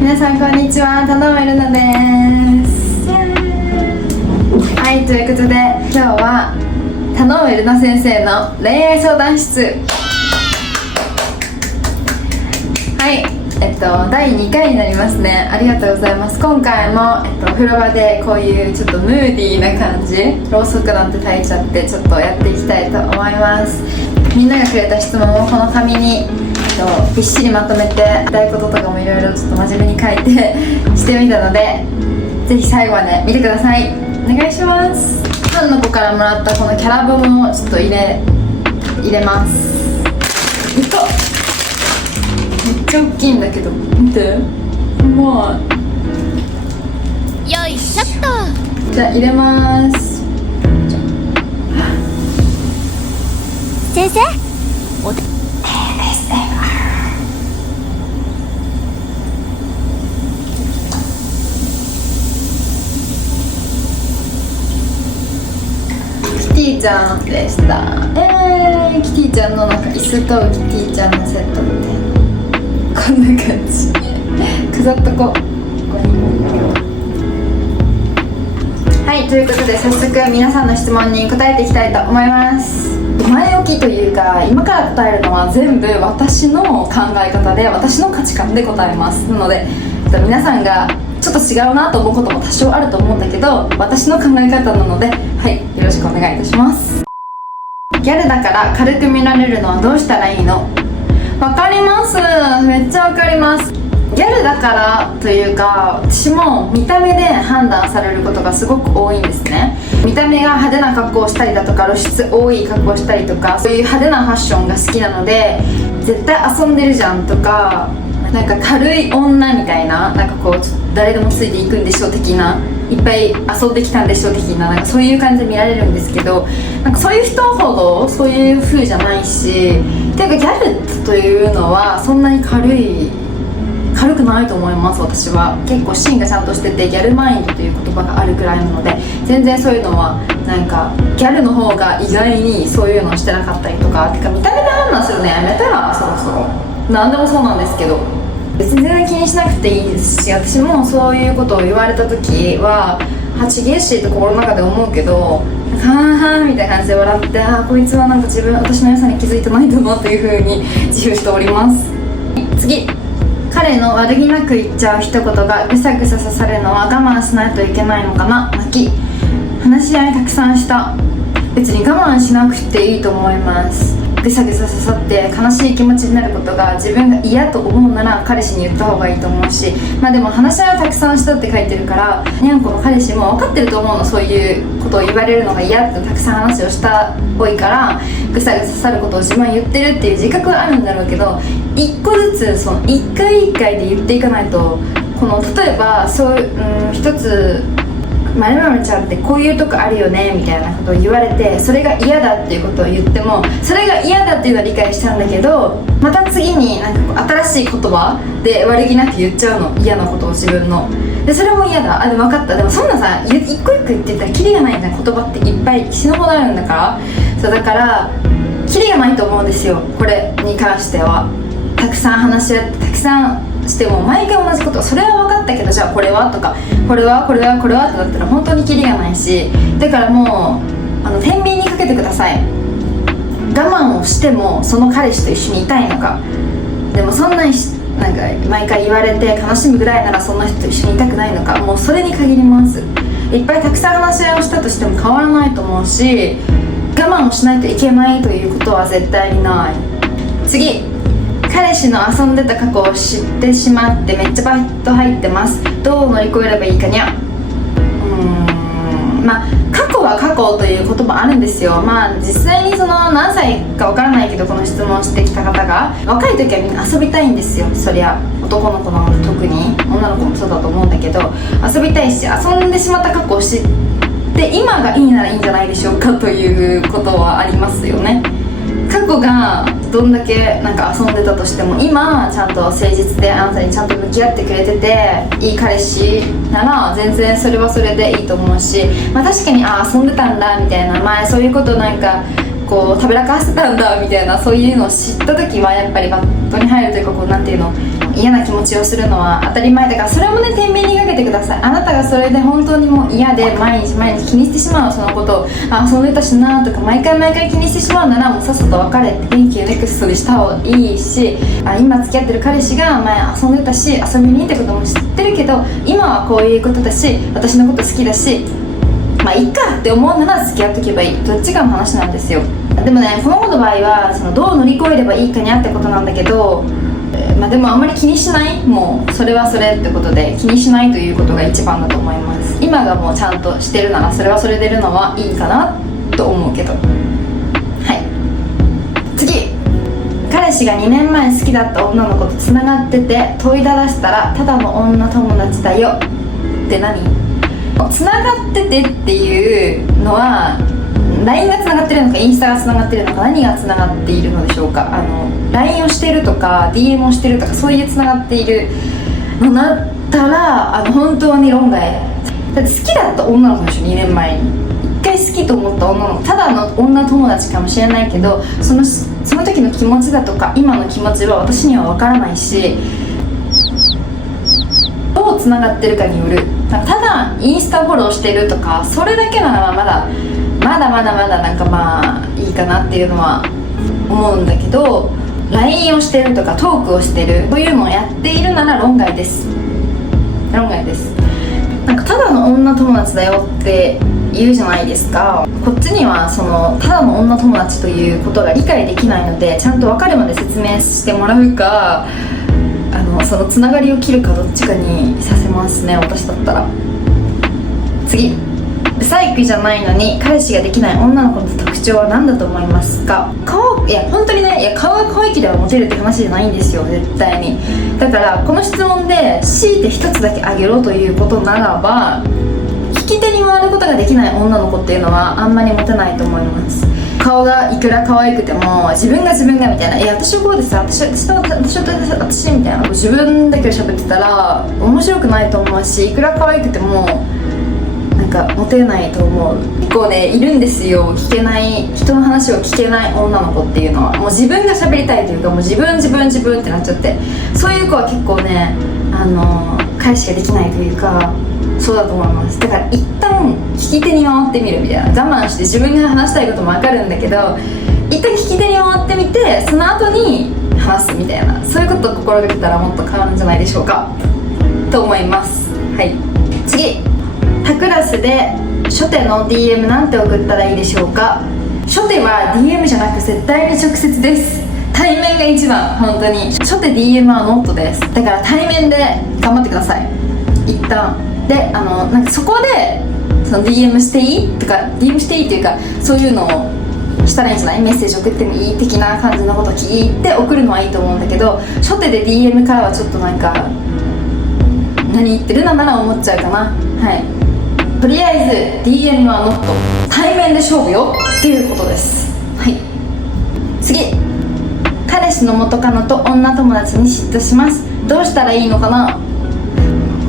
皆さんこんにちは、田上ルナです。はい、ということで今日は田上ルナ先生の恋愛相談室、はい、第2回になりますね。ありがとうございます。今回も、お風呂場でこういうちょっとムーディーな感じ、ろうそくなんて焚いちゃってちょっとやっていきたいと思います。みんながくれた質問をこの紙にびっしりまとめて、言いたいこととかもいろいろちょっと真面目に書いてしてみたので、ぜひ最後まで見てください。お願いします。ファンの子からもらったこのキャラボムをちょっと入れます。めっちゃ大きいんだけど、見て、もうよいしょっと。じゃあ入れます。先生、キティちゃんでした。キティちゃんのなんか椅子とキティちゃんのセットみたいな、こんな感じ飾っとこう。はい、ということで早速皆さんの質問に答えていきたいと思います。前置きというか、今から答えるのは全部私の考え方で、私の価値観で答えます。なので皆さんがちょっと違うなと思うことも多少あると思うんだけど、私の考え方なので、はい、よろしくお願いいたします。ギャルだから軽く見られるのはどうしたらいいの？わかります。めっちゃわかります。ギャルだからというか、私も見た目で判断されることがすごく多いんですね。見た目が派手な格好をしたりだとか、露出多い格好をしたりとか、そういう派手なファッションが好きなので、絶対遊んでるじゃんとか、なんか軽い女みたいな、なんかこう誰でもついていくんでしょう的な、いっぱい遊んできたんでしょう的な、なんかそういう感じで見られるんですけど、なんかそういう人ほどそういう風じゃないし、ていうかギャルというのはそんなに軽くないと思います。私は結構芯がちゃんとしてて、ギャルマインドという言葉があるくらいなので、全然そういうのはなんかギャルの方が意外にそういうのをしてなかったりとか、てか見た目で判断するのやめたらそろそろ。何でもそうなんですけど、別に全然気にしなくていいですし、私もそういうことを言われた時はちげえしって心の中で思うけど、はぁはぁみたいな感じで笑って、こいつはなんか私の良さに気づいてないんだなっていう風に自負しております。次、彼の悪気なく言っちゃう一言がぐさぐさ刺さるのは我慢しないといけないのかな。泣き。話し合いたくさんした。別に我慢しなくていいと思います。ぐさぐさ刺さって悲しい気持ちになることが自分が嫌と思うなら彼氏に言った方がいいと思うし、でも話し合いをたくさんしたって書いてるから、にゃんこの彼氏も分かってると思うの。そういうことを言われるのが嫌ってたくさん話をしたっぽいから、ぐさぐさ刺さることを自分は言ってるっていう自覚はあるんだろうけど、一個ずつその一回一回で言っていかないと、この例えば一つ〇〇ちゃんってこういうとこあるよねみたいなことを言われて、それが嫌だっていうことを言っても、それが嫌だっていうのは理解したんだけど、また次になんかこう新しい言葉で悪気なく言っちゃうの、嫌なことを自分ので、それも嫌だ。でも分かった。でもそんなさ、一個一個言ってたらキリがないんだ。言葉っていっぱい死ぬほどあるんだから。そうだからキリがないと思うんですよ、これに関しては。たくさん話し合って、たくさんしても毎回同じこと、それは分かったけど、じゃあこれはとか、これはってなったら本当にキリがないし、だからもう天秤にかけてください。我慢をしてもその彼氏と一緒にいたいのか、でもそんなになんか毎回言われて悲しむぐらいならそんな人と一緒にいたくないのか、もうそれに限ります。いっぱいたくさん話し合いをしたとしても変わらないと思うし、我慢をしないといけないということは絶対にない。次、彼氏の遊んでた過去を知ってしまってめっちゃバイト入ってます。どう乗り越えればいいかにゃ。過去は過去という言葉あるんですよ。実際にその何歳かわからないけど、この質問をしてきた方が若い時はみんな遊びたいんですよ。そりゃ男の子なので、特に女の子もそうだと思うんだけど、遊びたいし、遊んでしまった過去を知って今がいいならいいんじゃないでしょうかということはありますよね。過去がどんだけなんか遊んでたとしても、今ちゃんと誠実であなたにちゃんと向き合ってくれてていい彼氏なら全然それはそれでいいと思うし、確かに遊んでたんだみたいな、前そういうことなんかこうたぶらかしてたんだみたいな、そういうのを知った時はやっぱりバットに入るというか、こうなんていうの、嫌な気持ちをするのは当たり前だから、それもね天秤にかけてください。あなたがそれで本当にもう嫌で毎日気にしてしまうそのことを、遊んでたしなとか毎回気にしてしまうなら、もうさっさと別れて元気をネクストにした方がいいし、今付き合ってる彼氏が前遊んでたし遊びにってことも知ってるけど、今はこういうことだし私のこと好きだし、いっかって思うなら付き合っとけばいい、どっちかの話なんですよ。でもねこの子の場合はどう乗り越えればいいかにゃってことなんだけど、でもあんまり気にしない、もうそれはそれってことで気にしないということが一番だと思います。今がもうちゃんとしてるならそれはそれでるのはいいかなと思うけど。はい、次、彼氏が2年前好きだった女の子とつながってて問いただしたらただの女友達だよって何？つながっててっていうのは LINE がつながってるのかインスタがつながってるのか、何がつながっているのでしょうか。LINE をしてるとか DM をしてるとかそういうつながっているのだったら本当に論外だって、好きだった女の子でしょ。2年前に一回好きと思った女の子、ただの女友達かもしれないけど、その時の気持ちだとか今の気持ちは私には分からないし、どうつながってるかによる。ただインスタフォローしてるとかそれだけならまだなんかいいかなっていうのは思うんだけど、 LINE をしてるとかトークをしてる、そういうのをやっているなら論外です。論外です。なんかただの女友達だよって言うじゃないですか。こっちにはただの女友達ということが理解できないので、ちゃんと分かるまで説明してもらうか、そのつながりを切るかどっちかにさせますね、私だったら。次、ブサイクじゃないのに彼氏ができない女の子の特徴は何だと思いますか？本当にね、顔が可愛いければモテるって話じゃないんですよ、絶対に。だからこの質問で強いて一つだけあげろということならば、利き手に回ることができない女の子っていうのはあんまりモテないと思います。顔がいくら可愛くても自分がみたいな、私はこうです、私みたいな自分だけを喋ってたら面白くないと思うし、いくら可愛くてもなんかモテないと思う。結構ねいるんですよ、聞けない人の話を聞けない女の子っていうのは。もう自分が喋りたいというか、もう自分ってなっちゃって、そういう子は結構ね彼氏ができないというか、そうだと思います。だから一旦聞き手に回ってみるみたいな、我慢して自分が話したいことも分かるんだけど一旦聞き手に回ってみて、その後に話すみたいな、そういうことを心がけたらもっと変わるんじゃないでしょうかと思います。はい、次、他クラスで初手の DM なんて送ったらいいでしょうか？初手は DM じゃなく絶対に直接です。対面が一番、本当に。初手 DM はノットです。だから対面で頑張ってください、一旦。でなんかそこでDM していいとか DM していいっていうか、そういうのをしたらいいんじゃない？メッセージ送ってもいい的な感じのことを聞いて送るのはいいと思うんだけど、初手で DM からはちょっとなんか何言ってるなら思っちゃうかな。はい、とりあえず DM はノット、対面で勝負よっていうことです。はい、次、彼氏の元カノと女友達に嫉妬します。どうしたらいいのかな？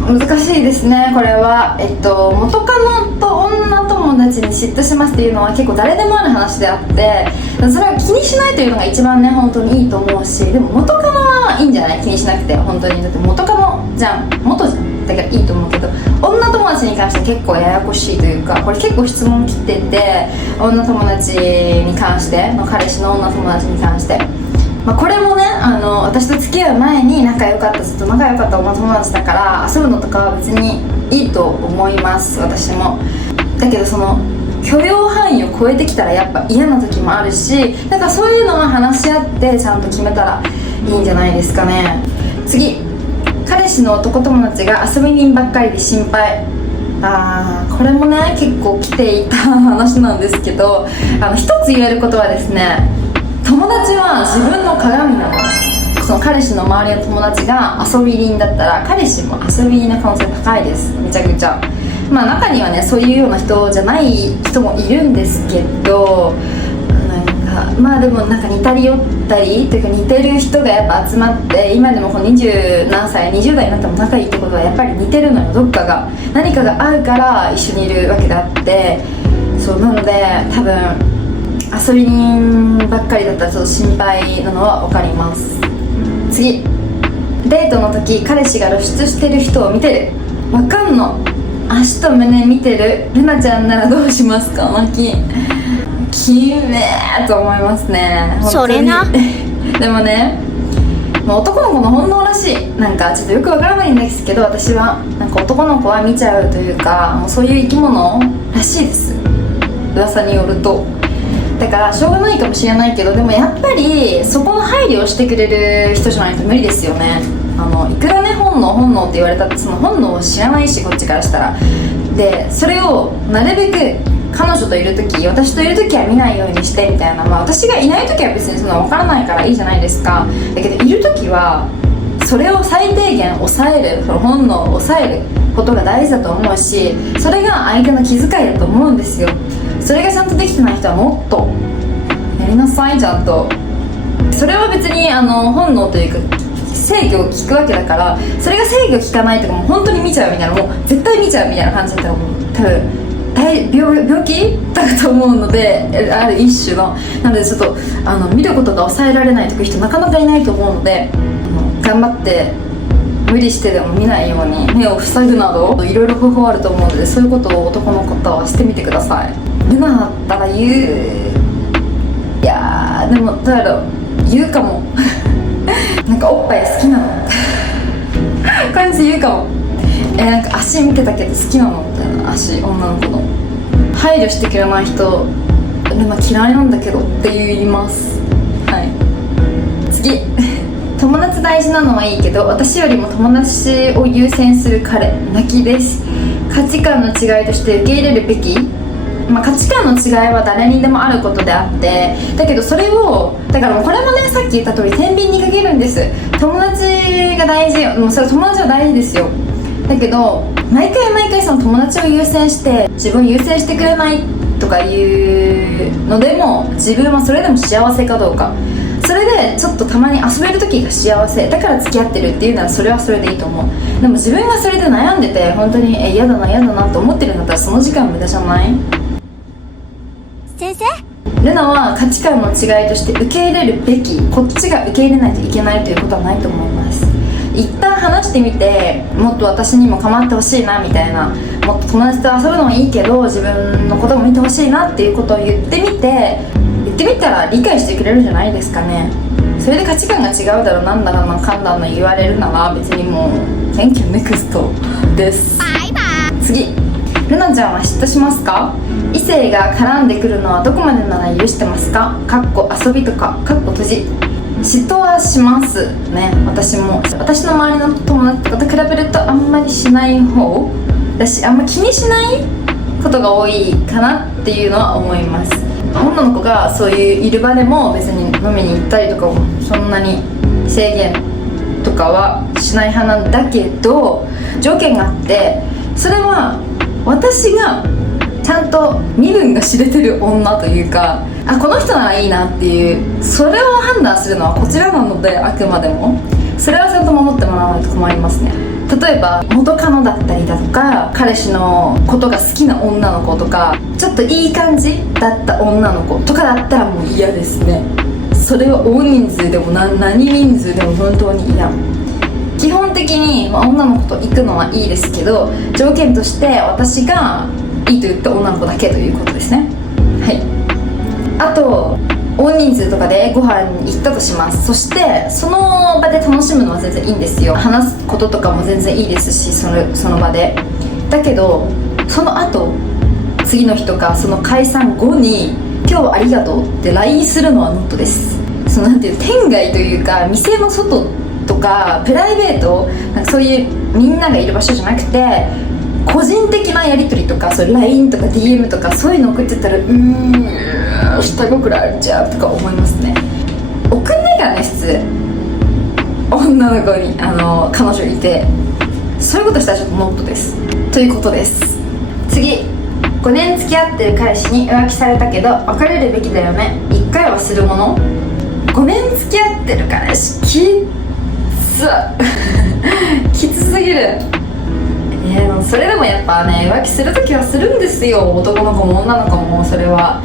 難しいですね、これは。元カノと女友達に嫉妬しますっていうのは結構誰でもある話であって、それは気にしないというのが一番ね本当にいいと思うし、でも元カノはいいんじゃない？気にしなくて。本当にだって元カノじゃん、元じゃん、だからいいと思うけど、女友達に関しては結構ややこしいというか、これ結構質問来てて、女友達に関しての、彼氏の女友達に関して、これもね私と付き合う前にずっと仲良かった女友達だから遊ぶのとかは別にいいと思います、私も。だけど許容範囲を超えてきたらやっぱ嫌な時もあるし、だからそういうのは話し合ってちゃんと決めたらいいんじゃないですかね。次、彼氏の男友達が遊び人ばっかりで心配。これもね結構来ていた話なんですけど、一つ言えることはですね、友達は自分の鏡なの。その彼氏の周りの友達が遊び人だったら彼氏も遊び人の可能性高いです、めちゃくちゃ。中にはねそういうような人じゃない人もいるんですけど、でもなんか似たり寄ったりというか似てる人がやっぱ集まって、今でも20何歳20代になっても仲いいってことはやっぱり似てるのよ。どっかが何かが合うから一緒にいるわけであって、そうなので多分遊び人ばっかりだったらちょっと心配なのは分かります。次、デートの時彼氏が露出してる人を見てる。わかんの。足と胸見てるルナちゃんならどうしますか？マキきめーと思いますね。それなでもね、もう男の子の本能らしい。なんかちょっとよくわからないんですけど、私はなんか男の子は見ちゃうというか、もうそういう生き物らしいです、噂によると。だからしょうがないかもしれないけど、でもやっぱりそこの配慮をしてくれる人じゃないと無理ですよね。いくらね本能って言われたって、その本能を知らないし、こっちからしたら。でそれをなるべく彼女といる時、私といる時は見ないようにしてみたいな、私がいない時は別にそんな分からないからいいじゃないですか。だけどいる時はそれを最低限抑える、その本能を抑えることが大事だと思うし、それが相手の気遣いだと思うんですよ。それがちゃんとできてない人はもっとやりなさい、ちゃんと。それは別に本能というか制御を聞くわけだから、それが制御効かないとか、もう本当に見ちゃうみたいな、もう絶対見ちゃうみたいな感じだったら、もう多分病気だと思うので、ある一種の。なのでちょっと見ることが抑えられないという人なかなかいないと思うので、頑張って無理してでも見ないように目を塞ぐなどいろいろ方法あると思うので、そういうことを男の方はしてみてください。ルナだったら言う。いやーでもどうやろう、言うかもなんかおっぱい好きなの感じ言うかも。なんか足見てたけど好きなのみたいな。足、女の子の配慮してくれない人ルナ嫌いなんだけどって言います。はい、次友達大事なのはいいけど、私よりも友達を優先する彼、泣きです。価値観の違いとして受け入れるべき。価値観の違いは誰にでもあることであって、だけどそれをだからもうこれもね、さっき言った通り天秤にかけるんです。友達が大事、もうそれ友達は大事ですよ。だけど毎回その友達を優先して自分を優先してくれないとかいうのでも、自分はそれでも幸せかどうか、それでちょっとたまに遊べる時が幸せだから付き合ってるっていうなら、それはそれでいいと思う。でも自分がそれで悩んでて本当に嫌だなと思ってるんだったら、その時間無駄じゃない？先生、ルナは価値観の違いとして受け入れるべき、こっちが受け入れないといけないということはないと思います。一旦話してみて、もっと私にも構ってほしいなみたいな、もっと友達と遊ぶのもいいけど自分のことも見てほしいなっていうことを言ってみたら理解してくれるんじゃないですかね。それで価値観が違うだろうなんだろうなかんだの言われるなら、別にもう Thank you next です。バイバイ。次、ルナちゃんは嫉妬しますか？異性が絡んでくるのはどこまでなら許してますか？遊びとか閉じ。嫉妬はしますね。私も私の周りの友達とかと比べるとあんまりしない方だし、あんま気にしないことが多いかなっていうのは思います。女の子がそういういる場でも別に飲みに行ったりとかもそんなに制限とかはしない派なんだけど、条件があって、それは私がちゃんと身分が知れてる女というか、この人ならいいなっていう、それを判断するのはこちらなので、あくまでもそれはちゃんと守ってもらわないと困りますね。例えば元カノだったりだとか、彼氏のことが好きな女の子とか、ちょっといい感じだった女の子とかだったらもう嫌ですね。それは大人数でも何人数でも本当に嫌。基本的に、女の子と行くのはいいですけど、条件として私がいいと言った女の子だけということですね。はい。あと大人数とかでご飯に行ったとします。そしてその場で楽しむのは全然いいんですよ。話すこととかも全然いいですし、その場で。だけどその後次の日とかその解散後に今日はありがとうって LINE するのはノットです。なんていう天外というか、店の外とかプライベート、なんかそういうみんながいる場所じゃなくて、個人的なやり取りとか、そういう LINE とか DM とかそういうの送ってたら、下心あるじゃんとか思いますね。送んないからね、普通女の子に彼女いて、そういうことしたらちょっとノットですということです。次、5年付き合ってる彼氏に浮気されたけど別れるべきだよね、1回はするもの。5年付き合ってる彼氏きつすぎる。それでもやっぱね、浮気するときはするんですよ。男の子も女の子も。それは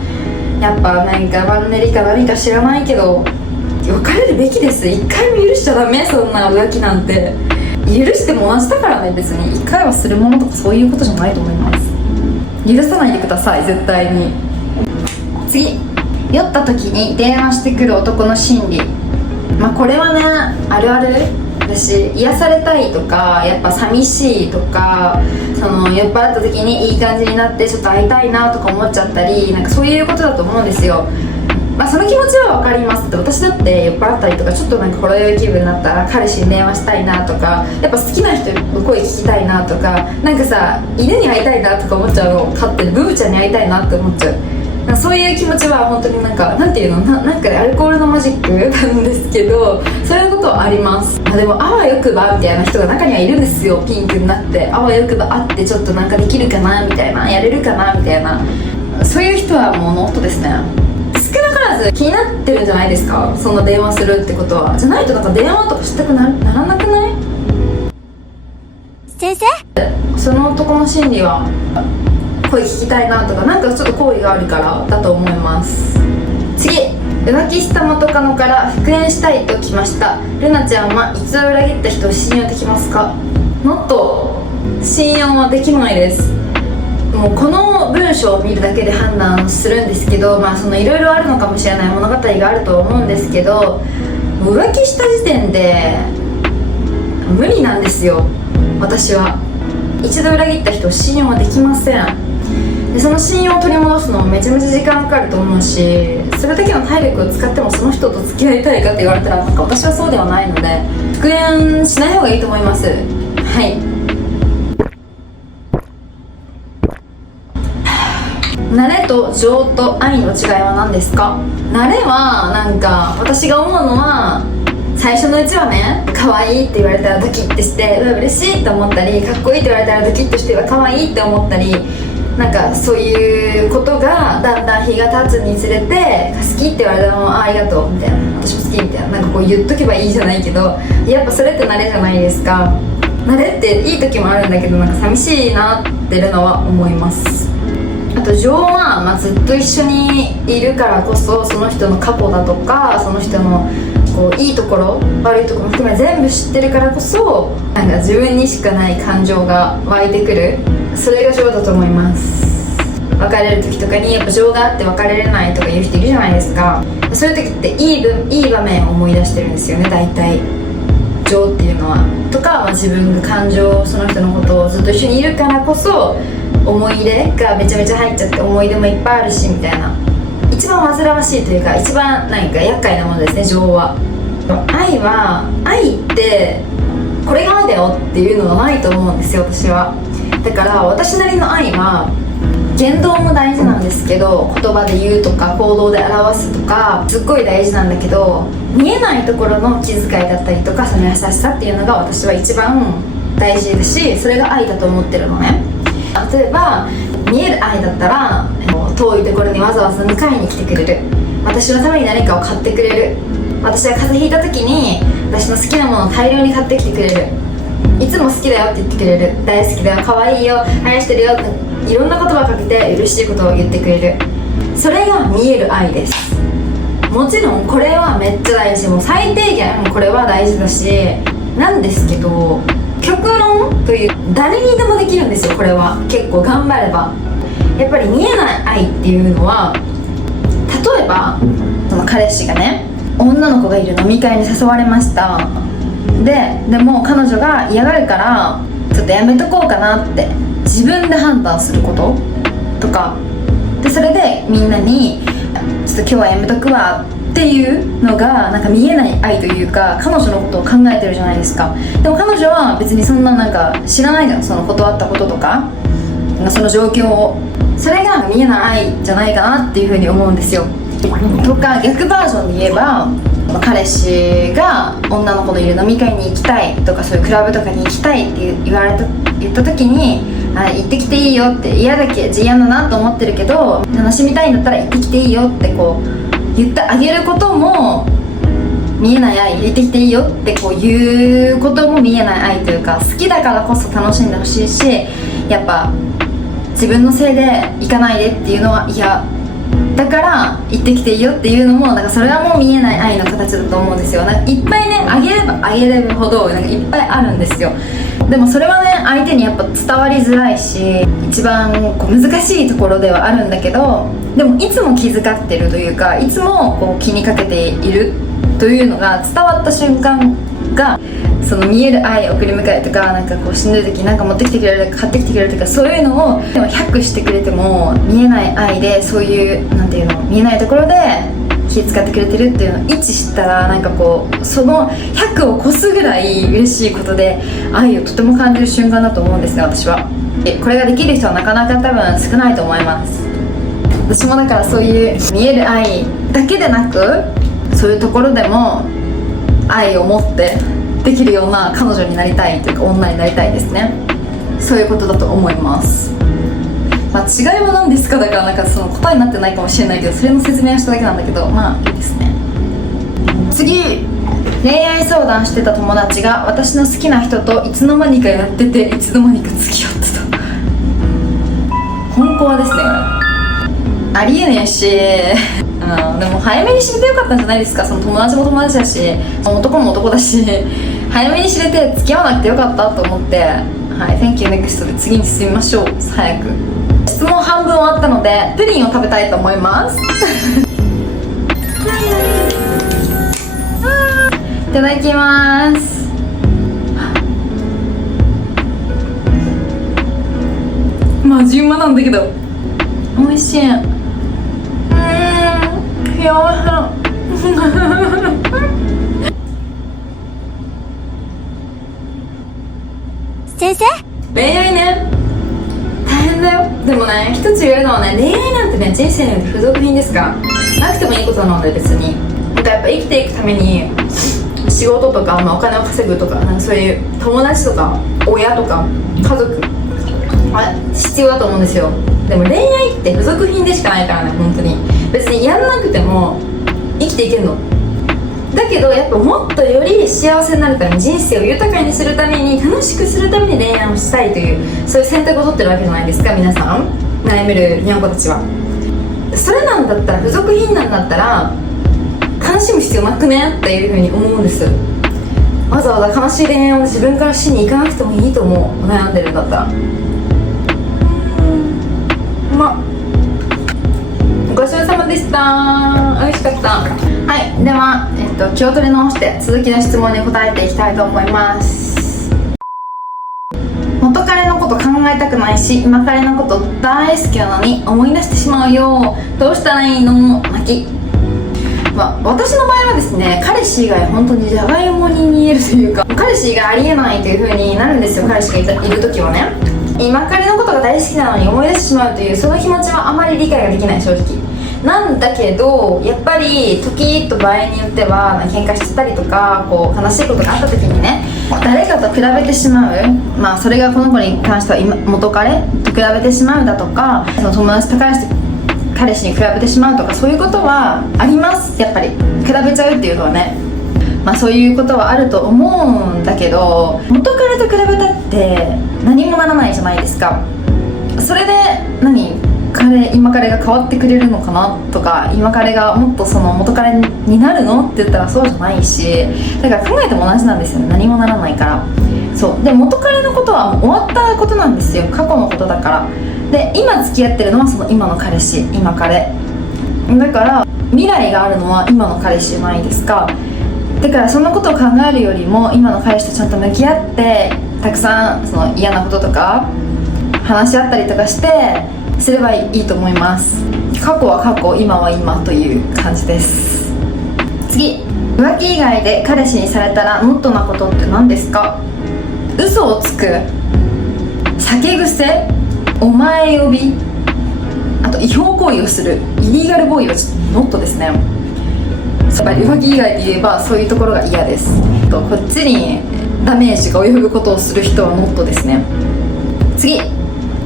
やっぱなんかマンネリか何か知らないけど別れるべきです。一回も許しちゃダメ、そんな浮気なんて。許しても同じだからね、別に一回はするものとかそういうことじゃないと思います。許さないでください、絶対に。次、酔った時に電話してくる男の心理。これはね、あるあるだし、癒されたいとか、やっぱ寂しいとか、その酔っ払った時にいい感じになってちょっと会いたいなとか思っちゃったり、なんかそういうことだと思うんですよ。その気持ちは分かります。私だって酔っ払ったりとか、ちょっとなんかほろ酔い気分になったら彼氏に電話したいなとか、やっぱ好きな人の声聞きたいなとか、なんかさ、犬に会いたいなとか思っちゃうの。飼ってるブーちゃんに会いたいなって思っちゃう。そういう気持ちは本当になんていうの、なんかアルコールのマジックなんですけど、そういうことはあります。でもあわよくばみたいな人が中にはいるんですよ。ピンクになってあわよくば会ってちょっとなんかできるかなみたいな、やれるかなみたいな、そういう人はもうノットですね。少なからず気になってるんじゃないですか、そんな電話するってことは。じゃないとなんか電話とかしたくならなくない？先生、その男の心理は声聞きたいなとか、なんかちょっと好意があるからだと思います。次、浮気した元カノから復縁したいときました。ルナちゃんは一度裏切った人を信用できますか？ノット、信用はできないです。もうこの文章を見るだけで判断するんですけど、そのいろいろあるのかもしれない物語があると思うんですけど、もう浮気した時点で無理なんですよ。私は一度裏切った人を信用はできません。でその信用を取り戻すのもめちゃめちゃ時間かかると思うし、それだけの体力を使ってもその人と付き合いたいかって言われたら、なんか私はそうではないので、復縁しない方がいいと思います。はい。慣れと情と愛の違いは何ですか？慣れはなんか私が思うのは、最初のうちはね、可愛いって言われたらドキッてして、嬉しいって思ったり、かっこいいって言われたらドキッとして、可愛いって思ったり、なんかそういうことがだんだん日が経つにつれて、好きって言われたらありがとうみたいな、私も好きみたいな、なんかこう言っとけばいいじゃないけど、やっぱそれって慣れじゃないですか。慣れっていい時もあるんだけど、なんか寂しいなってるのは思います。あと情は、ずっと一緒にいるからこそ、その人の過去だとか、その人のこういいところ悪いところも含め全部知ってるからこそ、なんか自分にしかない感情が湧いてくる、それが情だと思います。別れる時とかにやっぱ情があって別れれないとかいう人いるじゃないですか。そういう時っていい場面を思い出してるんですよね、大体情っていうのは。とか、自分が感情、その人のことをずっと一緒にいるからこそ思い入れがめちゃめちゃ入っちゃって、思い出もいっぱいあるしみたいな、一番煩わしいというか、一番なんか厄介なものですね、情は。愛ってこれが愛だよっていうのはないと思うんですよ、私は。だから私なりの愛は、言動も大事なんですけど、言葉で言うとか行動で表すとかすっごい大事なんだけど、見えないところの気遣いだったりとか、その優しさっていうのが私は一番大事だし、それが愛だと思ってるのね。例えば見える愛だったら、遠いところにわざわざ迎えに来てくれる、私のために何かを買ってくれる、私が風邪ひいた時に私の好きなものを大量に買ってきてくれる、いつも好きだよって言ってくれる、大好きだよ、可愛いよ、愛してるよっていろんな言葉をかけて嬉しいことを言ってくれる、それが見える愛です。もちろんこれはめっちゃ大事、もう最低限これは大事だしなんですけど、極論という、誰にでもできるんですよ。これは結構頑張れば。やっぱり見えない愛っていうのは、例えばその彼氏がね、女の子がいる飲み会に誘われました。でも彼女が嫌がるからちょっとやめとこうかなって自分で判断することとかで、それでみんなにちょっと今日はやめとくわっていうのが、なんか見えない愛というか、彼女のことを考えてるじゃないですか。でも彼女は別にそんななんか知らないじゃん、その断ったこととかその状況を。それが見えない愛じゃないかなっていうふうに思うんですよ。とか逆バージョンで言えば、彼氏が女の子のいる飲み会に行きたいとか、そういうクラブとかに行きたいって言った時に、行ってきていいよって、嫌だなと思ってるけど楽しみたいんだったら行ってきていいよってこう言ってあげることも見えない愛、行ってきていいよってこう言うことも見えない愛というか、好きだからこそ楽しんでほしいし、やっぱ自分のせいで行かないでっていうのは嫌だから行ってきていいよっていうのもなんかそれはもう見えない愛の形だと思うんですよ。なんかいっぱいねあげればあげれるほどなんかいっぱいあるんですよ。でもそれはね相手にやっぱ伝わりづらいし一番こう難しいところではあるんだけど、でもいつも気遣ってるというかいつもこう気にかけているというのが伝わった瞬間がその見える愛、送り迎えとかなんかこうしんどい時なんか持ってきてくれるとか買ってきてくれるとかそういうのをでも100してくれても見えない愛でそういうなんていうの見えないところで気遣ってくれてるっていうのを1したらなんかこうその100を超すぐらい嬉しいことで愛をとても感じる瞬間だと思うんですね私は。これができる人はなかなか多分少ないと思います。私もだからそういう見える愛だけでなくそういうところでも愛を持ってできるような彼女になりたいというか女になりたいですね。そういうことだと思います。まあ違いは何ですかだからなんかその答えになってないかもしれないけどそれの説明をしただけなんだけどまあいいですね。次、恋愛相談してた友達が私の好きな人といつの間にかやってていつの間にか付き合ってた。本コアですねありえねえしでも早めに知れてよかったんじゃないですか。その友達も友達だし男も男だし早めに知れて付き合わなくてよかったと思ってはい Thank you next で次に進みましょう。早く質問半分終わったのでプリンを食べたいと思いますいただきます。マジうまなんだけど美味しい。先生、恋愛ね大変だよ。でもね一つ言えるのはね恋愛なんてね人生において付属品ですからなくてもいいことなので別になんかやっぱ生きていくために仕事とか、お金を稼ぐとかなんかそういう友達とか親とか家族必要だと思うんですよ。でも恋愛って付属品でしかないからね本当に別にやんなくても生きていけるのだけどやっぱもっとより幸せになるために人生を豊かにするために楽しくするために恋愛をしたいというそういう選択を取ってるわけじゃないですか皆さん悩めるにゃんこたちは。それなんだったら付属品なんだったら悲しむ必要なくねっていうふうに思うんです。わざわざ悲しい恋愛を自分からしに行かなくてもいいと思う。悩んでるんだったらごちそうさまでした。美味しかった。はい、では、気を取り直して続きの質問に答えていきたいと思います。元彼のこと考えたくないし今彼のこと大好きなのに思い出してしまうよ。どうしたらいいの？泣き。私の場合はですね彼氏以外本当にじゃがいもに見えるというか彼氏がありえないという風になるんですよ。彼氏がいる時はね今彼のことが大好きなのに思い出してしまうというその気持ちはあまり理解ができない正直なんだけどやっぱり時と場合によっては喧嘩してたりとかこう悲しいことがあった時にね誰かと比べてしまうそれがこの子に関しては元彼と比べてしまうだとかその友達と彼氏に比べてしまうとかそういうことはあります。やっぱり比べちゃうっていうのはねそういうことはあると思うんだけど元彼と比べたって何もならないじゃないですか。それで今彼が変わってくれるのかなとか今彼がもっとその元彼になるのって言ったらそうじゃないしだから考えても同じなんですよね。何もならないからそうで元彼のことは終わったことなんですよ。過去のことだからで今付き合ってるのはその今の彼氏今彼だから未来があるのは今の彼氏じゃないですか。だからそんなことを考えるよりも今の彼氏とちゃんと向き合ってたくさんその嫌なこととか話し合ったりとかしてすればいいと思います。過去は過去今は今という感じです。次、浮気以外で彼氏にされたらノットなことって何ですか？嘘をつく、酒癖、お前呼び、あと違法行為をするイリーガルボーイはノットですね。やっぱり浮気以外で言えばそういうところが嫌です。こっちにダメージが及ぶことをする人はノットですね。次、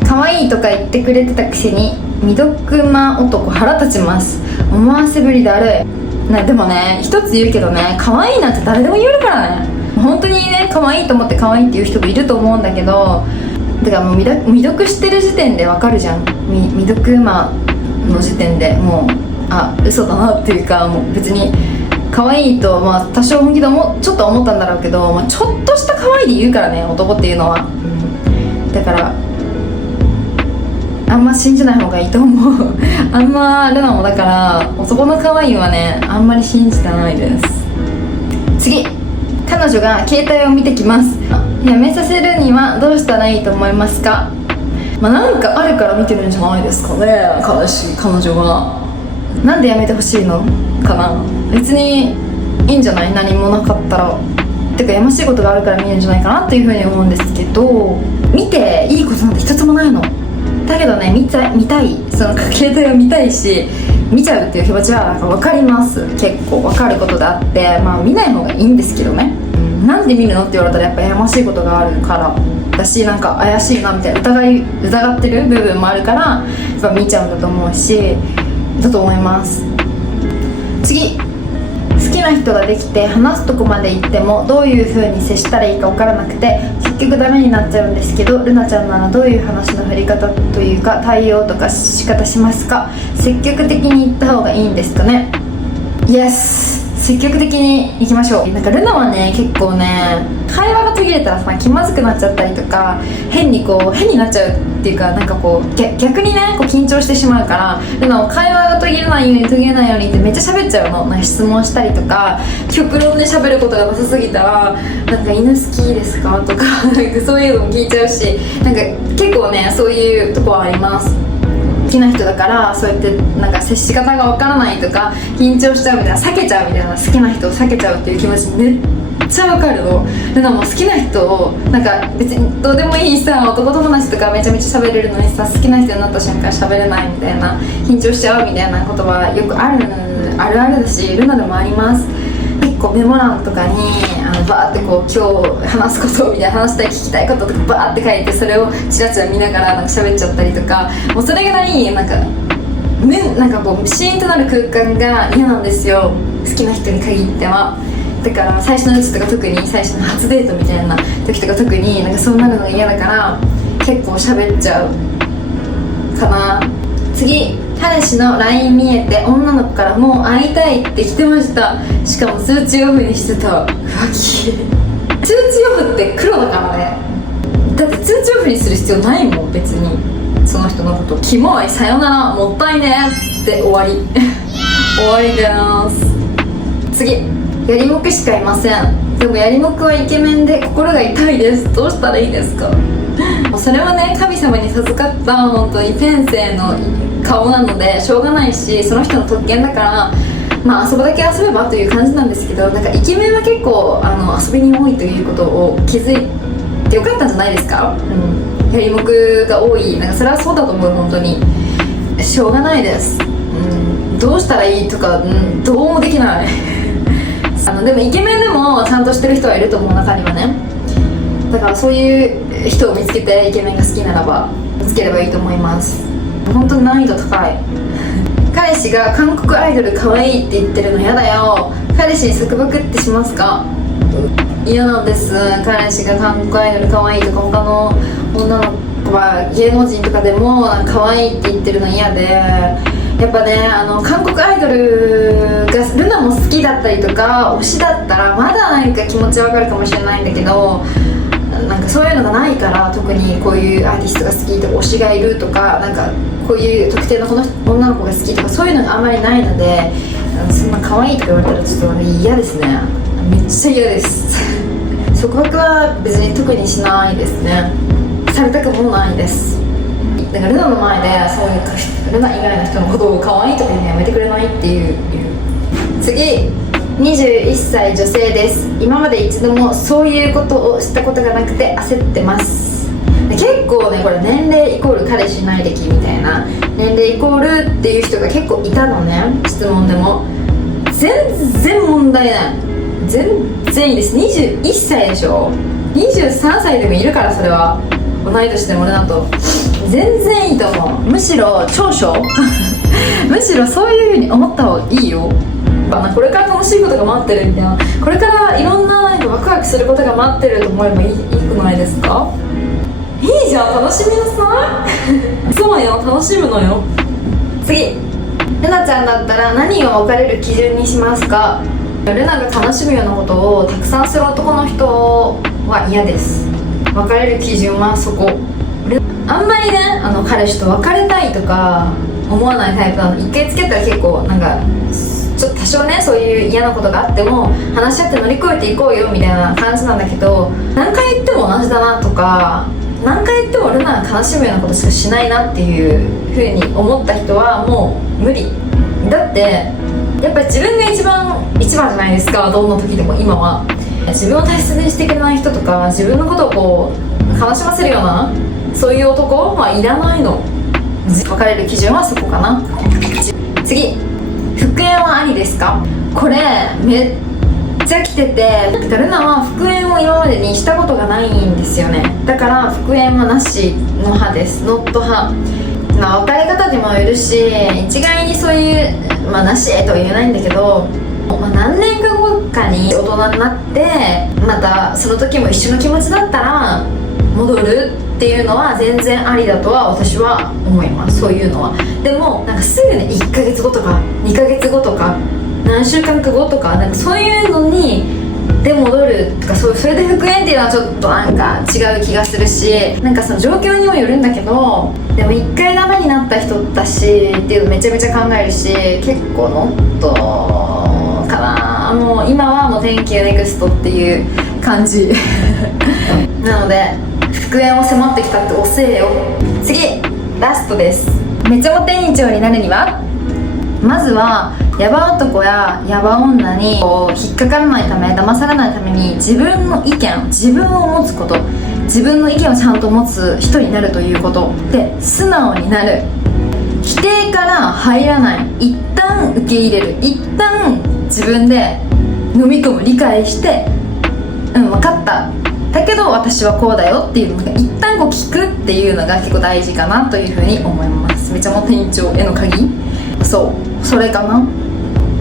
可愛いとか言ってくれてたくせに未読魔男腹立ちます。思わせぶりだるい。でもね一つ言うけどね可愛いなんて誰でも言えるからね。本当にね可愛いと思って可愛いっていう人もいると思うんだけどだからもう未読してる時点でわかるじゃん。未読魔の時点でもう嘘だなっていうか、もう別に可愛いと、多少本気でちょっと思ったんだろうけど、ちょっとした可愛いで言うからね、男っていうのは、だからあんま信じない方がいいと思うあんまルナもだから男の可愛いはね、あんまり信じてないです。次、彼女が携帯を見てきます。やめさせるにはどうしたらいいと思いますか？なんかあるから見てるんじゃないですかね、彼女は。なんでやめてほしいのかな。別にいいんじゃない、何もなかったら。てかやましいことがあるから見るんじゃないかなっていうふうに思うんですけど、見ていいことなんて一つもないの。だけどね、見たい、その携帯を見たいし見ちゃうっていう気持ちは分かります。結構分かることであって、見ない方がいいんですけどね。なんで見るのって言われたらやっぱやましいことがあるからだし、なんか怪しいなみたいな疑ってる部分もあるからやっぱ見ちゃうんだと思うし、だと思います。次、好きな人ができて話すとこまで行ってもどういう風に接したらいいか分からなくて結局ダメになっちゃうんですけど、ルナちゃんならどういう話の振り方というか対応とか仕方しますか？積極的に言った方がいいんですかね？ Yes、 積極的に行きましょう。なんかルナはね、結構ね、会話が途切れたらさ、気まずくなっちゃったりとか変になっちゃうっていうか、なんか逆にね緊張してしまうから、ルナは会話が途切れないようにってめっちゃ喋っちゃうの。なんか質問したりとか、極論で喋ることがなさすぎたらなんか犬好きですかとかなんかそういうのも聞いちゃうし、なんか結構ねそういうとこはあります。好きな人だからそうやってなんか接し方がわからないとか緊張しちゃうみたいな、避けちゃうみたいな、好きな人を避けちゃうっていう気持ちめっちゃわかるの。ルナも好きな人をなんか別にどうでもいいさ、男友達とかめちゃめちゃ喋れるのにさ、好きな人になった瞬間喋れないみたいな、緊張しちゃうみたいなことはよくあるあるだし、ルナでもあります。結構メモ欄とかにバーって今日話すことみたいな、話したい聞きたいこととかバーって書いて、それをチラチラ見ながらなんか喋っちゃったりとか、もうそれぐらいなんかシーンとなる空間が嫌なんですよ、好きな人に限っては。だから最初のうちとか、特に最初の初デートみたいな時とか特になんかそうなるのが嫌だから結構喋っちゃうかな。次、彼氏の LINE 見えて女の子からもう会いたいって来てました。しかも通知オフにしてた。浮気。通知オフって黒だからね。だって通知オフにする必要ないもん別に。その人のことキモい、さよなら、もったいねって終わり終わりです。次、やりもくしかいません。でもやりもくはイケメンで心が痛いです。どうしたらいいですか？それはね、神様に授かった本当に天性の顔なのでしょうがないし、その人の特権だから遊ぶだけ遊べばという感じなんですけど、なんかイケメンは結構遊びに多いということを気づいてよかったんじゃないですか？やりもくが多い、なんかそれはそうだと思う。本当にしょうがないです。どうしたらいいとか、どうもできないでもイケメンでもちゃんとしてる人はいると思う、中にはね。だからそういう人を見つけて、イケメンが好きならば見つければいいと思います。本当に難易度高い。彼氏が韓国アイドル可愛いって言ってるの嫌だよ。彼氏に束縛ってしますか？嫌なんです。彼氏が韓国アイドル可愛いとか、他の女の子は芸能人とかでも可愛いって言ってるの嫌で、やっぱね、韓国アイドルがルナも好きだったりとか推しだったらまだなんか気持ちわかるかもしれないんだけど、なんかそういうのがないから、特にこういうアーティストが好きとか推しがいるとか、なんかこういう特定のこの女の子が好きとかそういうのがあんまりないので、そんな可愛いとか言われたらちょっと嫌ですね。めっちゃ嫌です束縛は別に特にしないですね。されたくもないです。だからルナの前でそういうルナ以外の人のことを可愛いとか言うのやめてくれないっていう。次、21歳女性です。今まで一度もそういうことをしたことがなくて焦ってます。結構ね、これ年齢イコール彼氏いない歴みたいな、年齢イコールっていう人が結構いたのね、質問でも。全然問題ない、全然いいです。21歳でしょ、23歳でもいるから、それは同い年でも俺だと全然いいと思う。むしろ長所むしろそういう風に思った方がいいよ。これから楽しいことが待ってるみたいな、これからいろんなワクワクすることが待ってると思えばいいくないですか？いいじゃん、楽しみなさいそうよ、楽しむのよ。次、ルナちゃんだったら何を別れる基準にしますか？ルナが悲しむようなことをたくさんする男の人は嫌です。別れる基準はそこ。あんまりね、彼氏と別れたいとか思わないタイプなの。一回付き合ったら結構なんかちょっと多少ね、そういう嫌なことがあっても話し合って乗り越えていこうよみたいな感じなんだけど、何回言っても同じだなとか、何回言ってもルナが悲しむようなことしかしないなっていう風に思った人はもう無理だって。やっぱり自分が一番じゃないですか、どんな時でも。今は自分を大切にしてくれない人とか、自分のことをこう悲しませるようなそういう男はいらないの。別れる基準はそこかな。次、復縁はありですか？これめっちゃ来てて、ルナは復縁を今までにしたことがないんですよね。だから復縁はなしの派です。ノット派。別れ方にもよるし、一概にそういうなしとは言えないんだけど、何年か後かに大人になってまたその時も一緒の気持ちだったら戻るっていうのは全然ありだとは私は思います。そういうのは。でもなんかすぐね、1ヶ月後とか2ヶ月後とか何週間か後とか、なんかそういうのにで戻るとか、それで復縁っていうのはちょっとなんか違う気がするし、なんかその状況にもよるんだけど、でも1回ダメになった人だしっていうのめちゃめちゃ考えるし、結構ノットかな。もう今はもう Thank you next っていう感じなので復縁を迫ってきたって遅えよ。次、ラストです。めちゃモテ委員長になるには、まずはヤバ男やヤバ女に引っかからないため、騙されないために自分の意見、自分を持つこと、自分の意見をちゃんと持つ人になるということで、素直になる。否定から入らない。一旦受け入れる。一旦自分で飲み込む、理解して、分かった、だけど私はこうだよっていうのが一旦こう聞くっていうのが結構大事かなというふうに思います。めちゃモテ委員長への鍵、それかな。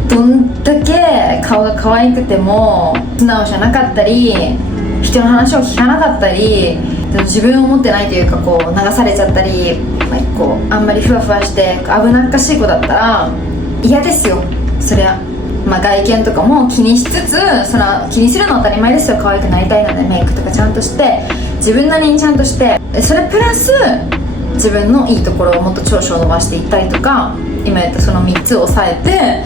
どんだけ顔が可愛くても素直じゃなかったり、人の話を聞かなかったり、自分を持ってないというかこう流されちゃったり、こうあんまりふわふわして危なっかしい子だったら嫌ですよ、そりゃ。外見とかも気にしつつ、その気にするのは当たり前ですよ。可愛くなりたいのでメイクとかちゃんとして自分なりにちゃんとして、それプラス自分のいいところをもっと長所を伸ばしていったりとか、今言ったその3つを抑え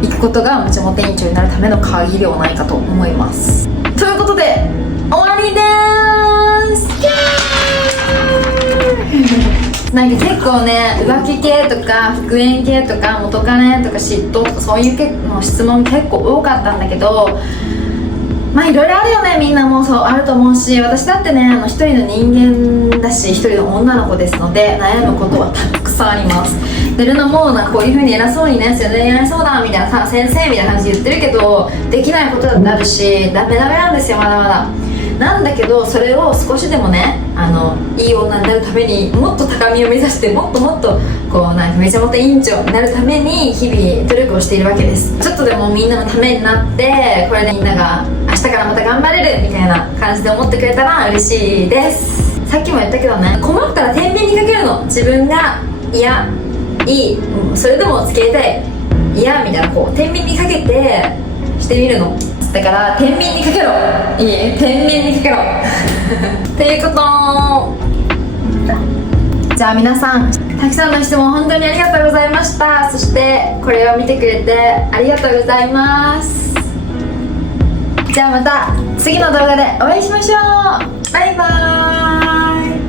ていくことがめちゃモテ委員長になるための鍵ではないかと思います。ということで終わりでーす。なんか結構ね、浮気系とか復縁系とか元カレとか嫉妬とかそういうの質問結構多かったんだけど、いろいろあるよね。みんなもそうあると思うし、私だってね、一人の人間だし一人の女の子ですので悩むことはたくさんあります。でルナもこういう風に偉そうにね、恋愛相談みたいなさ、先生みたいな感じで言ってるけどできないことだってあるし、ダメなんですよ、まだまだなんだけど、それを少しでもね、いい女になるためにもっと高みを目指して、もっともっとこうなんかめちゃモテ委員長になるために日々努力をしているわけです。ちょっとでもみんなのためになって、これでみんなが明日からまた頑張れるみたいな感じで思ってくれたら嬉しいです。さっきも言ったけどね、困ったら天秤にかけるの。自分が嫌、いい、それでも付き合いたい、嫌みたいな、こう天秤にかけてしてみるの。だから天秤にかけろ、いい、天秤にかけろっていうこと。じゃあ皆さん、たくさんの質問本当にありがとうございました。そしてこれを見てくれてありがとうございます。じゃあまた次の動画でお会いしましょう。バイバーイ。